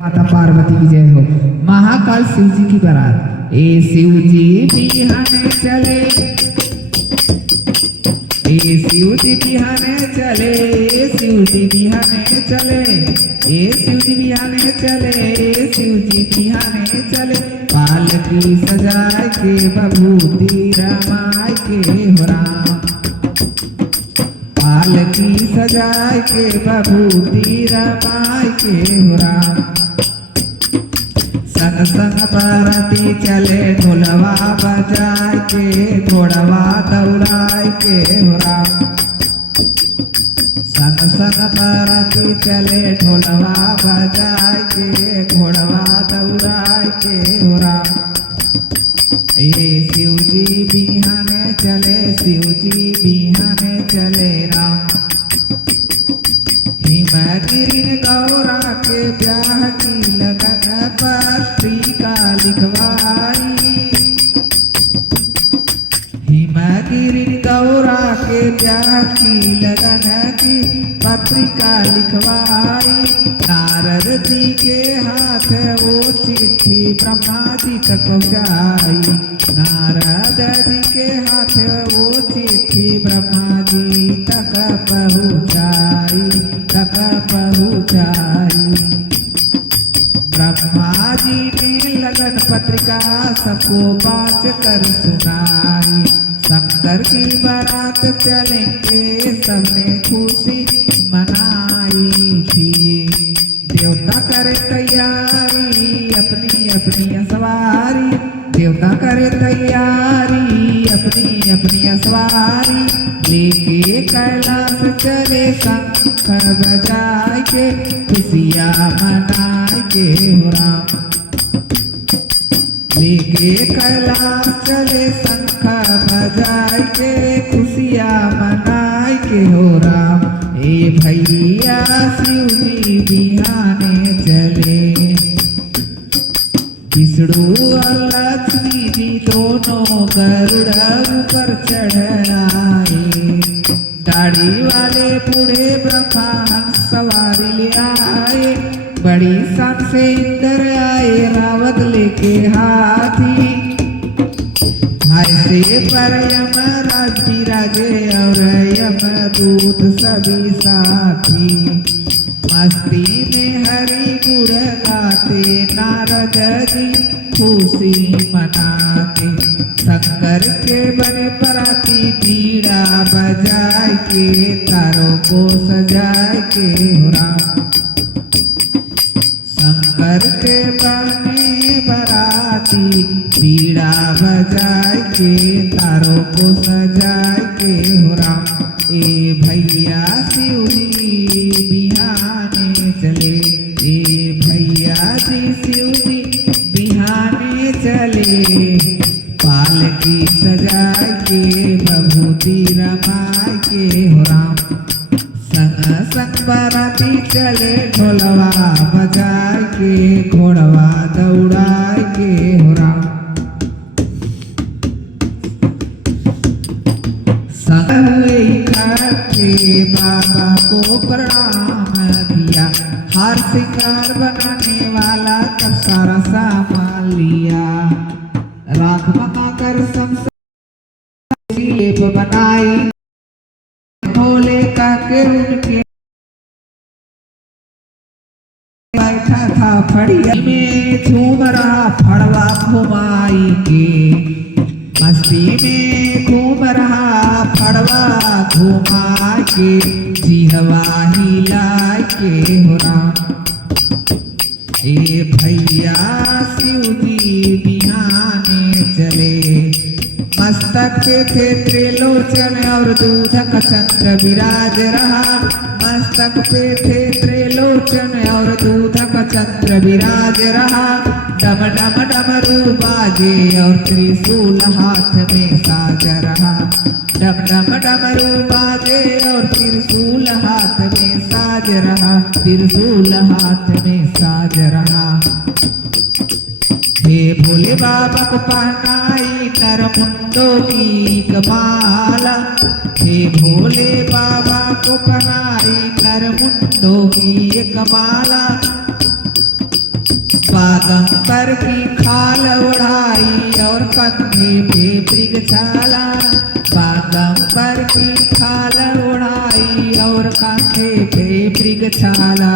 माता पार्वती की जय हो। महाकाल शिव जी की बारात। ए शिव जी बिहाने चले, ए शिव जी बिहाने चले, ए शिव जी बिहाने चले, ए शिव जी बिहाने चले, ए शिव जी बिहाने चले। पालकी सजाए के बभूति रमाए के हो राम, पालकी सजाए के बभूति रमाए के हो राम। संग संग बाराती चले ढोलवा बजाए के, घोड़वा दौड़ाए के हो राम। संग संग बाराती चले ढोलवा बजाए के, घोड़वा दौड़ाए के हो राम। ए शिव जी बिहाने चले, शिव जी बिहाने चले राम। हिमगिरी गौरा के ब्याह की लगन पत्रिका लिखवाई, हिमगिरी गौरा के ब्याह की लगन की पत्रिका लिखवाई। नारद जी के हाथ वो चिट्ठी ब्रह्मा जी तक पहुँचाई, नारद जी के हाथ वो चिट्ठी ब्रह्मा जी तक पहुँचाई, तक पहुँचाई। ब्रह्मा जी ने लगन पत्रिका सबको बाँच कर सुनाई। शंकर की बारात चलेंगे सबने खुशी मनाई थी। देवता करे तैयारी अपनी अपनी सवारी, देवता करे तैयारी अपनी अपनी सवारी। लेके कैलाश चले शंख बजाए के, खुशियाँ मनाए के हो राम। लेके कैलाश चले शंख बजाए के, खुशियाँ मनाए के हो राम। ए भैया शिव जी बिहाने चले, विष्णु और लक्ष्मी जी दोनों गरुड़ ऊपर चढ़ आए। दाढ़ी वाले बूढ़े ब्रह्मा हंस सवारी ले आए, बड़ी शान से इंद्र आए रावत लेके हाथी। ऐसे पर यमराज विराजे और यमदूत सभी साथी। मस्ती में हरि गुण गाते नारद जी खुशी मनाते। शंकर के बने पराती बीड़ा बजाए के, तारों को सजाए के हो राम। शंकर के बने बराती बीड़ा बजाए के, तारों को सजाए के हो राम। ए भैया शिव जी बिहाने चले, ए भैया जी शिव जी बिहाने चले। पालकी सजाए के बभूति रमाए के हो राम। संग संग बाराती चले ढोलवा बजाए के, घोड़वा दौड़ाए के हो राम। संग हुए इकट्ठे बाबा को प्रणाम किया। हार शिकार बनाने वाला तब सारा सामान लिया। राख मंगाकर लेप बनाई, भोले का के उनके बैठा था फड़िया में झूम रहा फड़वा घुमाई के। मस्ती में घूम रहा फड़वा घुमा के, जिहवा हिला के हो राम। ए भैया शिव जी बिहाने चले। मस्तक पे थे त्रिलोचन और दूधक चंद्र विराज रहा। मस्तक पे थे त्रिलोचन और दूधक चंद्र विराज रहा। डम डम डमरू बाजे और त्रिशूल हाथ में साज रहा। डम डम डमरू बाजे और त्रिशूल हाथ में साज रहा, त्रिशूल हाथ में साज रहा। हे भोले बाबा को पहनाई नरमुंडों की कमाला। हे भोले बाबा को पहनाई नरमुंडों की एक माला। बागंबर की खाल उड़ाई और कंधे पे मृगछाला। बागंबर की खाल उड़ाई और कंधे पे मृगछाला।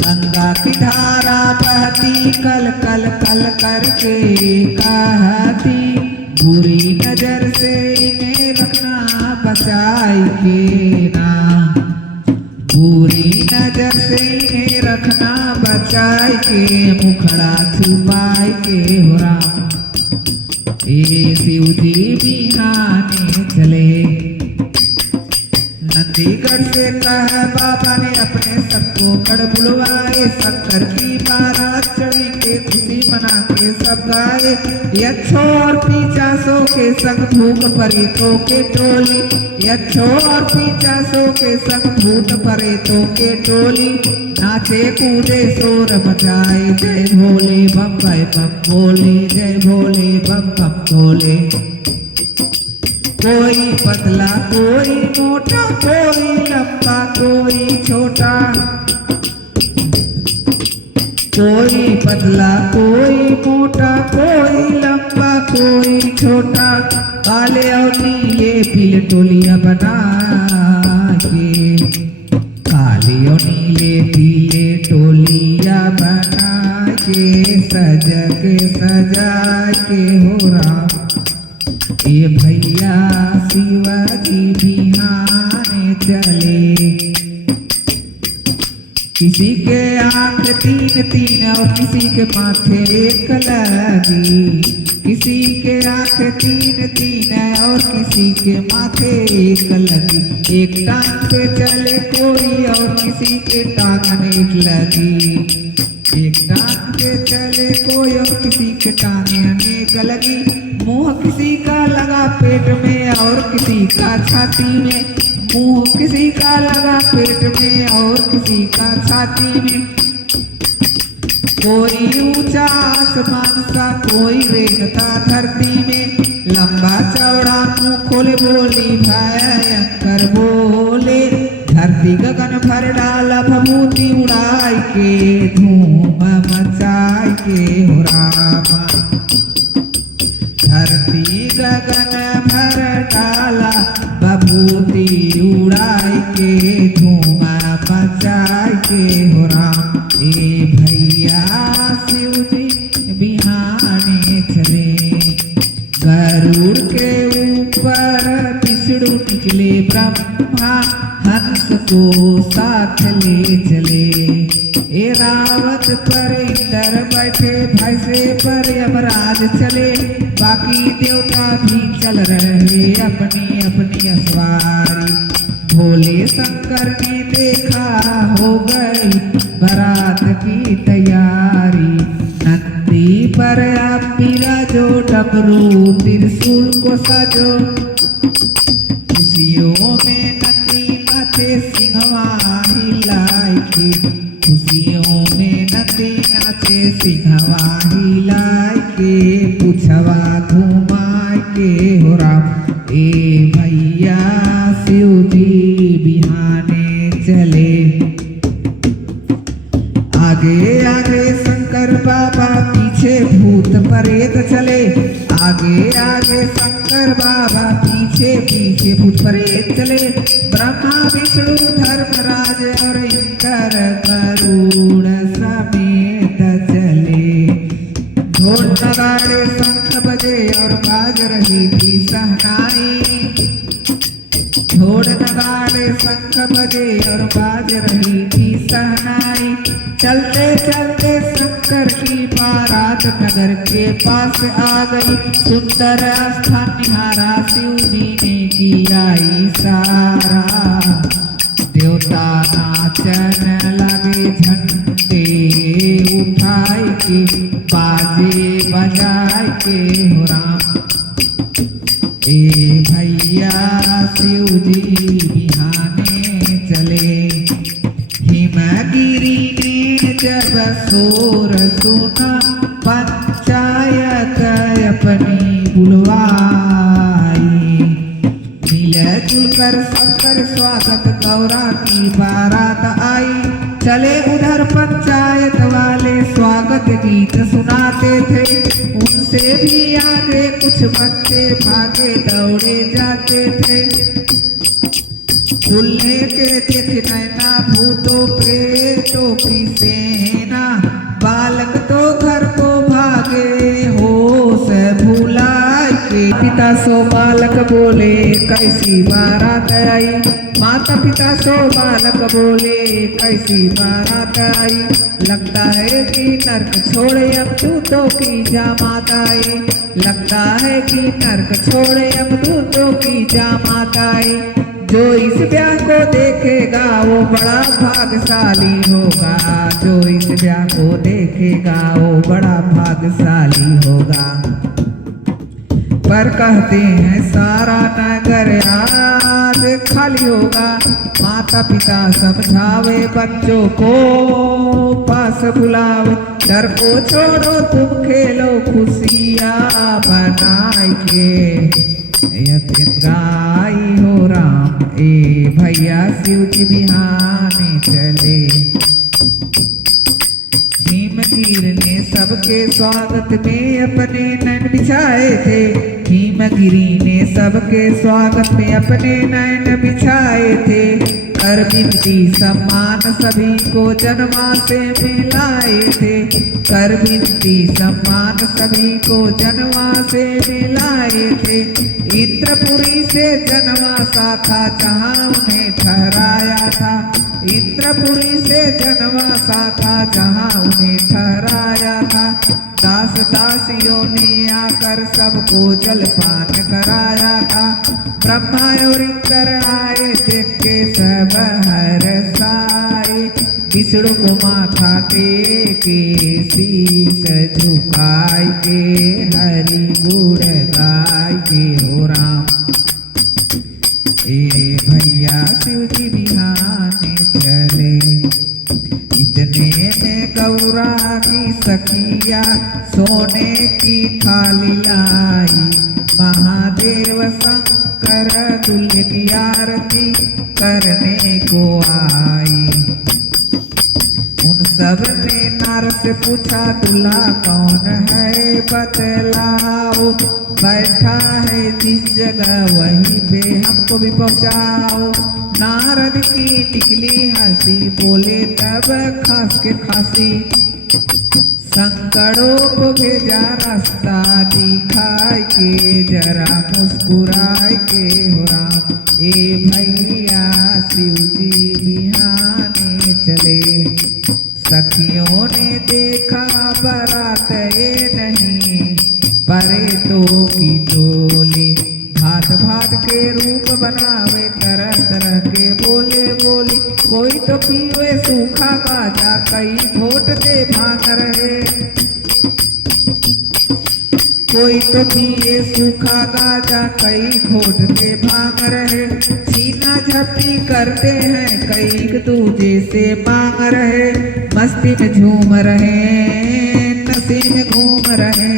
गंगा की धारा बहती कल कल कल करके कहती, बुरी नजर से इन्हें रखना बचाई के ना। बुरी नजर से इन्हें रखना बचाई के, मुखड़ा छुपाई के हो राम। ए शिव जी बिहाने चले। नंदीगढ़ से कह बाबा ने अपने सबको गढ़ बुलवाए। शंकर की बारात चढ़ेंगे खुशी मना के सब गाए। यक्षों और पिशाचों के संग भूत प्रेतों के टोली। यक्षों और पिशाचों के संग भूत प्रेतों के टोली। नाचे कूदे शोर मचाए, जय भोले बम बम बोले, जय भोले बम बम बोले। कोई पतला कोई मोटा, कोई लंबा कोई छोटा। कोई पतला कोई मोटा, कोई लंबा कोई छोटा। काले और नीले पीले टोलियां बना के, काले और नीले पीले टोलियां बना के, सजा के हो राम। ये भैया शिवाजी बिहाने चले। किसी के आंख तीन तीन और किसी के माथे एक लगी। किसी के आंख तीन तीन और किसी के माथे एक लगी। एक टांग पे चले कोई और किसी के टांग अनेक लगी। एक टांग पे चले कोई और किसी के टांगे अनेक लगी। मुंह किसी का लगा पेट में और किसी का छाती में। मुंह किसी का लगा पेट में और किसी का छाती में। कोई ऊंचा आसमान सा, कोई रेंगता धरती में। लंबा चौड़ा मुंह खोले बोली भयंकर बोले। धरती गगन भर डाला भभूति उड़ाई के, धूम मचाई के हो रामा। धरती गगन भर डाला भभूति उड़ाई के, धूम मचाई के हो राम। ए भैया शिव जी बिहाने चले। गरुड़ के ऊपर विष्णु निकले, ब्रह्मा हंस को साथ ले चले। ए रावत पर इंद्र बैठे, भैंसे पर यमराज चले। बाकी देवता भी चल रहे अपनी अपनी सवारी। भोले शंकर ने देखा हो गई बारात की तैयारी। नंदी पर आप बिराजो, डमरू त्रिशूल को सजो। खुशियों में नंदी नाचे सिंहवा हिलाई की। खुशियों में नंदी नाचे सिंहवा हिलाई के, पुछवा घुमाए के हो राम। ए भैया शिव जी बिहाने चले। आगे आगे शंकर बाबा, पीछे भूत प्रेत चले। आगे आगे शंकर बाबा, पीछे पीछे भूत प्रेत चले। ब्रह्मा विष्णु धर्मराज और इंद्र गरुड़ समेत चले। ढोल नगाड़े शंख बजे और बाज रही थी सहनाई। ढोल नगाड़े शंख बजे और बाज रही थी सहनाई। चलते चलते शंकर की बारात नगर के पास आ गई। सुंदर स्थान निहारा, शिव जी ने किया इशारा। देवता नाचन लगे, झंडे उठाए के, बाजे बजाए के हो राम। ए भैया शिव जी बिहाने चले। हिमगिरी ने जब शोर सुना, पंचायत अपनी बुलवाई। मिलजुल कर सबकर स्वागत, गौरा की बारात आई। चले उधर पंचायत वाले स्वागत गीत सुनाते थे, उनसे भी आगे कुछ बच्चे भागे दौड़े जाते थे। दूल्हे के देख नैना भूतों प्रेतों की सेना, बालक तो घर को भागे होश भुलाए के। पिता सो बालक बोले कैसी बारात आई, माता पिता सो बालक बोले कैसी बारात आई। लगता है कि नर्क छोड़े अब दूतों की जामात आई, लगता है कि नर्क छोड़े अब दूतों की जामात आई। जो इस ब्याह को देखेगा वो बड़ा भाग्यशाली होगा, जो इस ब्याह को देखेगा वो बड़ा भाग्यशाली होगा। पर कहते हैं सारा नगर आज खाली होगा, माता पिता समझावे बच्चों को पास बुलावे। डर को छोड़ो तुम खेलो खुशियाँ बनाए के, गाई हो राम ए भैया शिव जी बिहाने चले। हिमगीर ने सबके स्वागत में अपने नैन बिछाए थे, हिमगिरी ने सबके स्वागत में अपने नैन बिछाए थे। कर विनती सम्मान सभी को जनवा से मिलाए थे, कर विनती सम्मान सभी को जनवा से मिलाए थे। इंद्रपुरी से जनवासा था जहाँ उन्हें ठहराया था, इंद्रपुरी से जनवासा था जहाँ उन्हें ठहराया था। दास दासियों ने आकर सबको जलपान कराया था, ब्रह्मा और इंद्र आए देख के सब हर्षाए। विष्णु को माथा टेके शीश झुकाए के, हरि गुण गाय के हो राम ए भैया शिव जी बिहाने चले। इतने में गौरा की सखिया सोने की थाली लाई, महादेव शंकर दूल्हे की आरती करने को आई। उन सब ने नार से पूछा दूल्हा कौन है बतलाओ, बैठा है जिस जगह वहीं पे हमको भी पहुँचाओ। नारद की निकली हंसी बोले तब खास के खासी, संकटों को भेजा रास्ता दिखाए के, जरा मुस्कुराए के हो राम ए भैया शिव जी बिहाने चले। सखियों ने देखा बारात ये नहीं परेतों की टोली, भात भात के रूप बनावे तरह तरह के बोले बोली। कोई तो पीवे सूखा गाजा कई घोट दे भाग रहे, कोई तो पिए सूखा गाजा कई घोट दे भाग रहे। छीना झपटी करते हैं कई एक दूजे से मांग रहे, मस्ती में झूम रहे नशे में घूम रहे।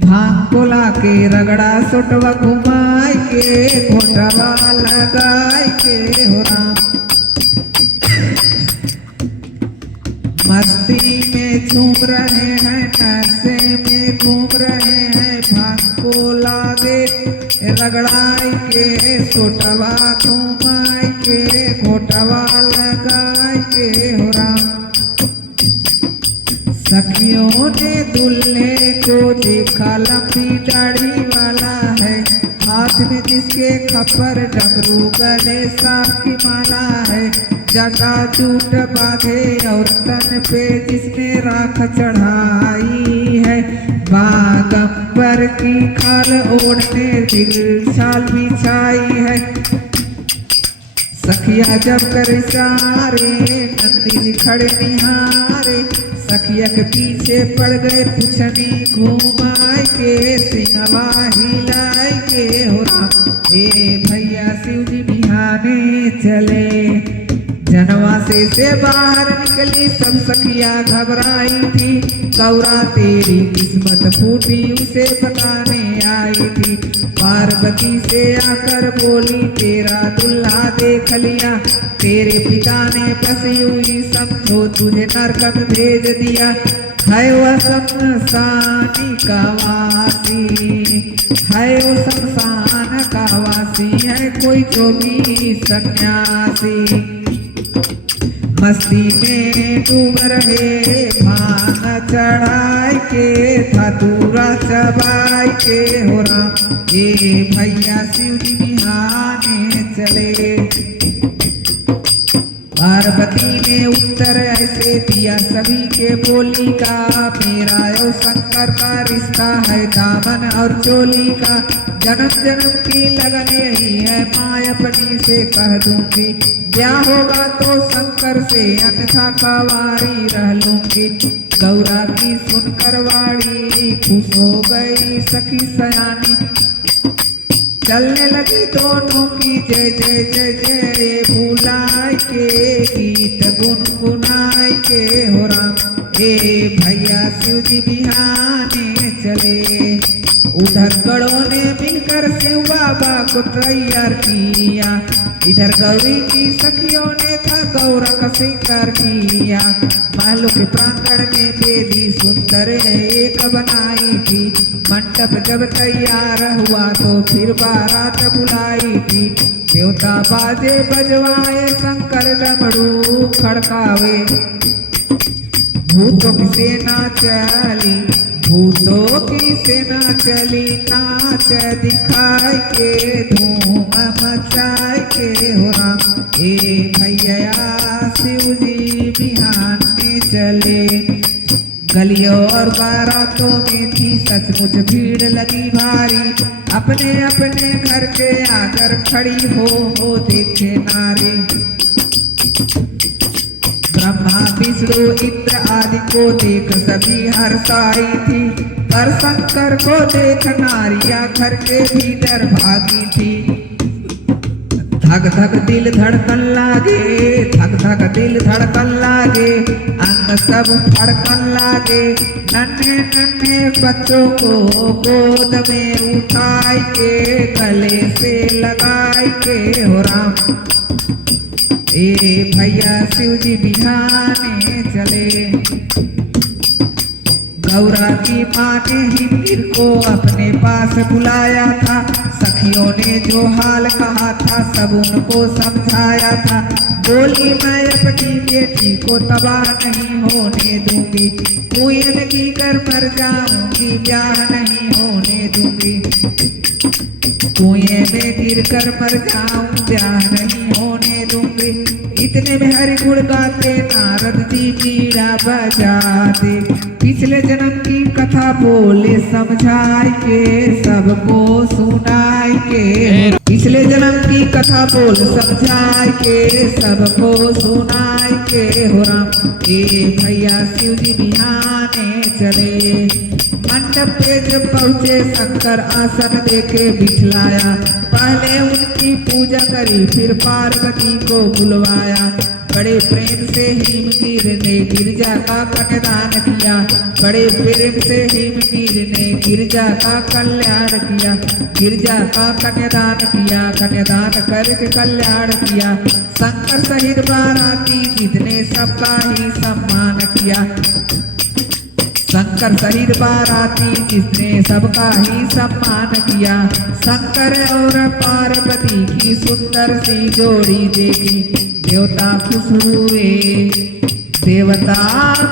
भांग को लाके रगड़ा सुटवा घुमाए के, घोटवा लगाए के हो राम। मस्ती में झूम रहे हैं नशे में घूम रहे हैं, भांग को लागे रगड़ाई के, सुटवा घुमाए के, घोटवा लगाए के हो राम। सखियों ने दूल्हे को देखा लंबी दाढ़ी वाला है, हाथ में जिसके खप्पर डमरू गले सांप की माला है। जटा जूट बांधे और तन पे जिसने राख चढ़ाई है, बागंबर की खाल ओढ़ने दिल शाल बिछाई है। सखिया जब कर इशारे नंदी जी खड़े निहारे, सखिया के पीछे पड़ गए पुछनी घुमाए के, सिंहवा हिलाए के हो राम ए भैया शिव जी बिहाने चले। जनवासे से बाहर निकली सब सखिया घबराई थी, गौरा तेरी किस्मत फूटी उसे बताने आई थी। पार्वती से आकर बोली तेरा दुल्हा देख लिया, तेरे पिता ने फंसी हुई समझो तुझे नरक में भेज दिया। है वह शमशानी का वासी, है वो शमशान का वासी, है कोई जोगी सन्यासी। मस्ती में डूब रहे भांग चढ़ाई के, धतूरा चबाई के हो राम। ये भैया शिव जी बिहाने चले। पार्वती ने उत्तर ऐसे दिया सभी के बोली का, मेरा और शंकर का रिश्ता है दामन और चोली का। जन्म जन्म की लगन यही है, माँ अपनी से कह दूंगी, ब्याह होगा तो शंकर से अन्यथा कवारी रह लूंगी। गौरा की सुनकर वाणी खुश हो गई सखी सयानी, चलने लगी दोनों की जय जय जय जय, भुलाए के गीत गुनगुनाए के हो राम। ए भैया शिव जी बिहाने चले। उधर गढ़ों ने मिलकर शिव बाबा को तैयार किया, इधर गौरी की सखियों ने था गौरा का श्रृंगार किया। महलों के प्रांगण में बेदी सुंदर एक बनाई थी, मंडप जब तैयार हुआ तो फिर बारात बुलाई थी। देवता बाजे बजवाए शंकर डमरू खड़कावे, भूतों की सेना चली, भूतों की सेना चली, नाच दिखाए के धूम मचाए के हो राम। ए भैया शिव जी बिहाने चले। गलियों और बारातों में थी सचमुच भीड़ लगी भारी, अपने अपने घर के आकर खड़ी हो देखे नारी। ब्रह्मा विष्णु इंद्र आदि को देख सभी हर्षाई थी, पर शंकर को देख नारियां घर के भीतर भागी थी। धक धक दिल धड़कन लागे, धक धक दिल धड़कन लागे, अंग सब धड़कन लागे। नन्हे नन्हे बच्चों को गोद में उठाई के, गले से लगाई के हो राम। ए भैया शिव जी बिहाने चले। गौरा की माँ ने हिमगिर को अपने पास बुलाया था, सखियों ने जो हाल कहा था सब उनको समझाया था। बोली मैं अपनी बेटी को तबाह नहीं होने दूंगी, कुएं में गिरकर मर जाऊंगी, ब्याह नहीं होने दूंगी। कुएं में गिरकर मर जाऊं, ब्याह नहीं होने दूंगी। इतने में हरि गुण गाते नारद जी बीड़ा बजाते, पिछले जन्म की कथा बोले समझाए के सबको सुनाए के। पिछले जन्म की कथा बोल समझाए के सबको सुनाए के हो राम। ए भैया शिव जी बिहाने चले। मंडप पे जब पहुँचे शंकर आसन देके बिठलाया, पहले उनकी पूजा करी फिर पार्वती को बुलवाया। बड़े प्रेम से हिमगिर ने गिरजा का कन्यादान किया, बड़े प्रेम से हिमगिर ने गिरजा का कल्याण किया। गिरजा का कन्यादान किया, कन्यादान करके कल्याण किया। शंकर सहित बाराती जितने सबका ही सम्मान किया, शंकर सहित बाराती जिसने सबका ही सम्मान किया। शंकर और पार्वती की सुंदर सी जोड़ी देखी, देवता खुश हुए, देवता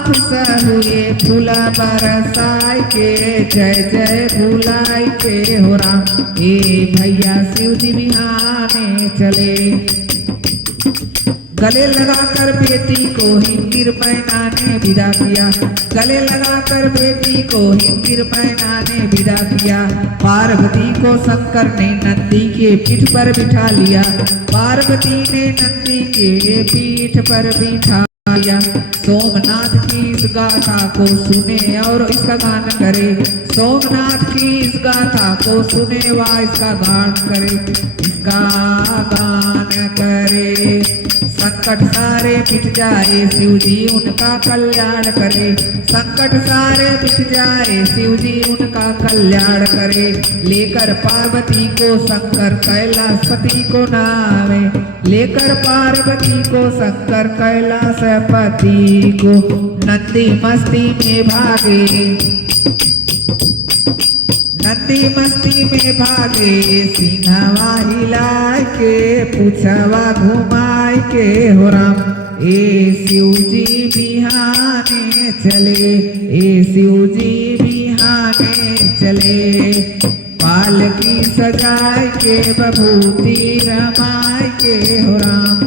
खुश हुए। फूला बरसाए के जय जय भुलाए के हो राम। ए भैया शिव जी बिहाने चले। गले लगाकर बेटी को हिमगिर मैना ने विदा किया, गले लगाकर बेटी को हिमगिर मैना ने विदा किया। पार्वती को शंकर ने नंदी के पीठ पर बिठा लिया, पार्वती ने नंदी के पीठ पर बिठा लिया। सोमनाथ की इस गाथा को सुने और इसका गान करे, सोमनाथ की इस गाथा को सुने व इसका गान करे, इसका गान करे। संकट सारे मिट जाए शिव जी उनका कल्याण करे। संकट सारे मिट जाए शिव जी उनका कल्याण करे। लेकर पार्वती को शंकर कैलाशपति को नावे, लेकर पार्वती को शंकर कैलाशपति को। नंदी मस्ती में भागे, नंदी मस्ती में भागे, सिंहवा हिलाए के पूछवा घुमाए के हो राम। ए शिव जी बिहाने चले, ए शिव जी बिहाने चले। पालकी सजाए के बभूति रमाए के हो राम।